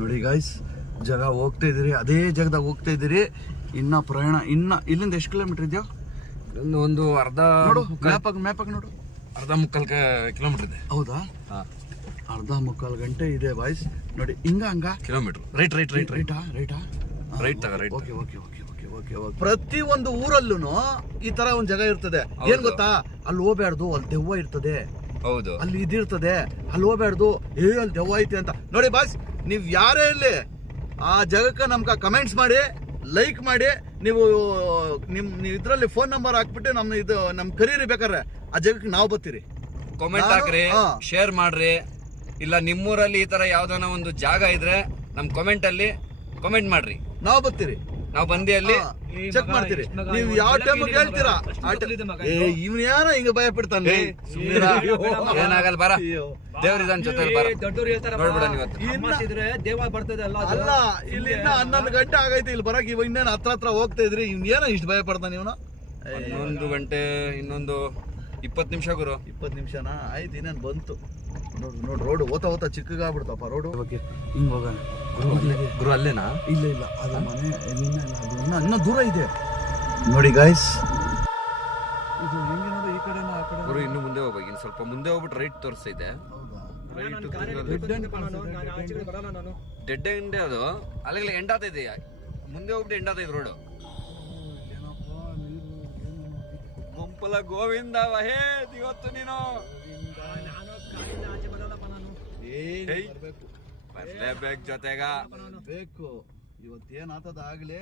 ನೋಡಿ ಗಾಯ್ಸ್, ಜಾಗ ಹೋಗ್ತಾ ಇದೀರಿ, ಅದೇ ಜಾಗದಾಗ ಹೋಗ್ತಾ ಇದೀರಿ. ಇನ್ನ ಪ್ರಯಾಣ ಇನ್ನ ಇಲ್ಲಿಂದ ಎಷ್ಟು ಕಿಲೋಮೀಟರ್ ಇದೆಯೋ? ಒಂದು ಅರ್ಧ ನೋಡು, ಮ್ಯಾಪಾಗ ನೋಡು, ಅರ್ಧ ಮುಕ್ಕಾಲ್ ಕಿಲೋಮೀಟರ್ ಇದೆ. ಹೌದಾ? ಅರ್ಧ ಮುಕ್ಕಾಲು ಗಂಟೆ ಇದೆ ಬಾಯ್ಸ್. ನೋಡಿ ಹಂಗ ಕಿಲೋಮೀಟರ್. ರೈಟ್ ಪ್ರತಿ ಒಂದು ಊರಲ್ಲೂ ಈ ತರ ಒಂದ್ ಜಾಗ ಇರ್ತದೆ. ಏನ್ ಗೊತ್ತಾ, ಅಲ್ಲಿ ಹೋಗ್ಬಾರ್ದು, ಅಲ್ಲಿ ದೆವ್ವ ಇರ್ತದೆ. ಹೌದು, ಅಲ್ಲಿ ಇದಿರ್ತದೆ, ಅಲ್ಲಿ ಹೋಗ್ಬಾರ್ದು, ಅಲ್ಲಿ ದೆವ್ವ ಐತೆ ಅಂತ. ನೋಡಿ ಬಾಯ್ಸ್, ನೀವ್ ಯಾರೇ ಇಲ್ಲಿ ಆ ಜಾಗಕ್ಕೆ ನಮ್ಗೆ ಕಮೆಂಟ್ಸ್ ಮಾಡಿ, ಲೈಕ್ ಮಾಡಿ, ನೀವು ಇದ್ರಲ್ಲಿ ಫೋನ್ ನಂಬರ್ ಹಾಕ್ಬಿಟ್ಟು ನಮ್ ಕರೀರಿ, ಬೇಕಾದ್ರೆ ಆ ಜಾಗಕ್ಕೆ ನಾವು ಬರ್ತೀರಿ. ಕಾಮೆಂಟ್ ಹಾಕ್ರಿ, ಶೇರ್ ಮಾಡ್ರಿ. ಇಲ್ಲ ನಿಮ್ಮೂರಲ್ಲಿ ಈ ತರ ಯಾವ್ದಾನ ಒಂದು ಜಾಗ ಇದ್ರೆ ನಮ್ ಕಾಮೆಂಟ್ ಅಲ್ಲಿ ಕಾಮೆಂಟ್ ಮಾಡ್ರಿ, ನಾವು ಬರ್ತೀರಿ. ನಾವು ಬಂದಿ ಅಲ್ಲಿ ಚೆಕ್ ಮಾಡ್ತೀರಿ. ನೀವು ಯಾವ ಟೈಮ್ ಹೇಳ್ತೀರಾ, ಇವ್ನ ಯಾರ ಹಿಂಗ ಭಯ ಬಿಡ್ತಾನೆ. ಏನಾಗಲ್ಲ, ಬರ ದೇವ್ರಿದಾನ್ ಜೊತೆ ನೋಡ್ಬಿಡ. ಅಲ್ಲ, ಇಲ್ಲಿ ಇನ್ನ 11 ಗಂಟೆ ಆಗೈತಿ ಇಲ್ಲಿ ಬರಕ್. ಇವ ಇನ್ನೇನು ಹತ್ರ ಹೋಗ್ತಾ ಇದ್ರಿ, ಇವ್ನ ಏನ ಇಷ್ಟು ಭಯ ಪಡ್ತಾನೆ ಇವನು? 11 ಗಂಟೆ ಇನ್ನೊಂದು 20 ನಿಮಿಷ ಗುರು. 20 ನಿಮಿಷನಾ? ಆಯ್ತು, ಇನ್ನೇನು ಬಂತು. ನೋಡ್ ರೋಡ್ ಓತಾ ಚಿಕ್ಕಗಾಗ್ಬಿಡ್ತಪ್ಪ ರೋಡು. ಹಿಂಗ್ ಹೋಗೋಣ ಗುರು. ಅಲ್ಲೇನಾ? ಇಲ್ಲ, ಅದು ಮನೆ ಇನ್ನ ದೂರ ಇದೆ. ನೋಡಿ ಗಾಯ್ಸ್, ಇದು ಹೆಂಗೆ ನೋಡು, ಈ ಕಡೆ ಆ ಕಡೆ ಗುರು. ಇನ್ನು ಮುಂದೆ ಹೋಗ್ಬೇಕು, ಇನ್ನು ಸ್ವಲ್ಪ ಮುಂದೆ ಹೋಗ್ಬಿಟ್ಟು ರೈಟ್ ತೋರಿಸ್ತಿದೆ. ಡೆಡ್ ಎಂಡ್ ಅದು ಅಲ್ಲಿಗೆ ಎಂಡ್ ಆಗ್ತೈತೆ. ಮುಂದೆ ಹೋಗ್ಬಿಟ್ಟು ಎಂಡ್ ಆಗ್ತೈತೆ ರೋಡು. ಗುಂಪಲ ಗೋವಿಂದ ವಹೇ ಇವತ್ತು ನೀನು ಬರ್ಲೇಬೇಕು, ಜೊತೆಗ ಬೇಕು. ಇವತ್ತೇನ್ ಆತದ ಆಗ್ಲಿ,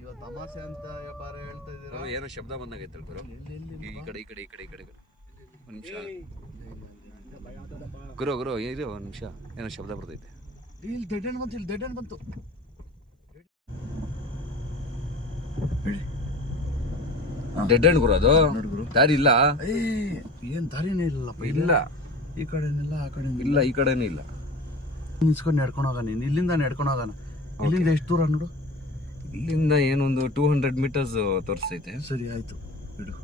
ಇವತ್ತು ತಮಾಷೆ ಅಂತ ವ್ಯಾಪಾರ ಹೇಳ್ತಾ ಇದೀರ. ಏನೋ ಶಬ್ದ ಬಂದಾಗೈತೆ ಗುರು. ಈ ಕಡೆ ಒಂದ್ ನಿಮಿಷ ಗುರು ಇದು ಒಂದ್ ನಿಮಿಷ, ಏನೋ ಶಬ್ದ ಬರ್ತೈತೆ. ಇಲ್ಲಿ ಡೆಡ್ ಎಂಡ್ ಬಂತು. ಡೆಡ್ ಎಂಡ್ ಗುರು. ಅದು ದಾರಿ ಇಲ್ಲ. ಏನ್ ದಾರಿನೇ ಇಲ್ಲಪ್ಪ. ಇಲ್ಲ, ಈ ಕಡೆನಿಲ್ಲ, ಆ ಕಡೆ ಇಲ್ಲ, ಈ ಕಡೆನೂ ಇಲ್ಲ. ನಿಲ್ಸ್ಕೊಂಡು ನಡ್ಕೊಂಡು ಹೋಗೋಣ. ಇಲ್ಲಿಂದ ನಡ್ಕೊಂಡು ಹೋಗೋಣ. ಇಲ್ಲಿಂದ ಎಷ್ಟು ದೂರ ನೋಡು? ಇಲ್ಲಿಂದ ಏನೊಂದು 200 ಮೀಟರ್ಸ್ ತೋರಿಸ್ತೈತೆ. ಸರಿ, ಆಯ್ತು, ಬಿಡು.